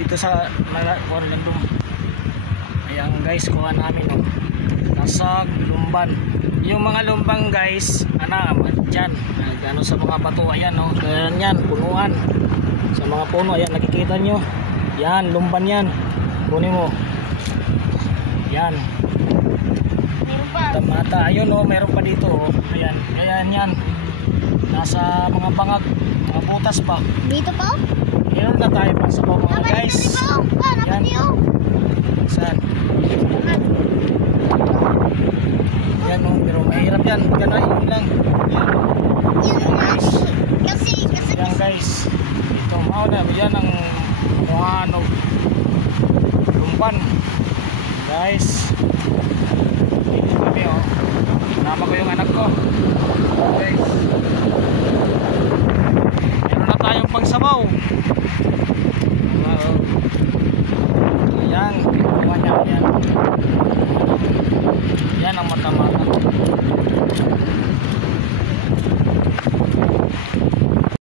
dito sa Orlando. Ayan guys, kuha namin oh. Nasa lumban. Yung mga lumbang guys, dyan, ano sa mga bato, ayan oh, yan, punuan. Sa mga puno, ayan, nakikita nyo. Yan, lumban yan. Kunin mo. Yan. Meron pa. Mata, ayun oh, meron pa dito oh. Ayan, ayan yan. Nasa mga bangag, mga butas pa. Dito po? Meron na tayo pa sa mga guys. Yan. Saan? Yan oh, pero mahirap yan. Yan ay, yun lang. Yan guys. Kasi. Yan guys. Ito, mauna. Yan ang mga ano, lumban. Guys. Dito kami oh. Nama ko yung anak ko. Guys. Meron na tayong pagsabaw. Ayan, kuha niya yan.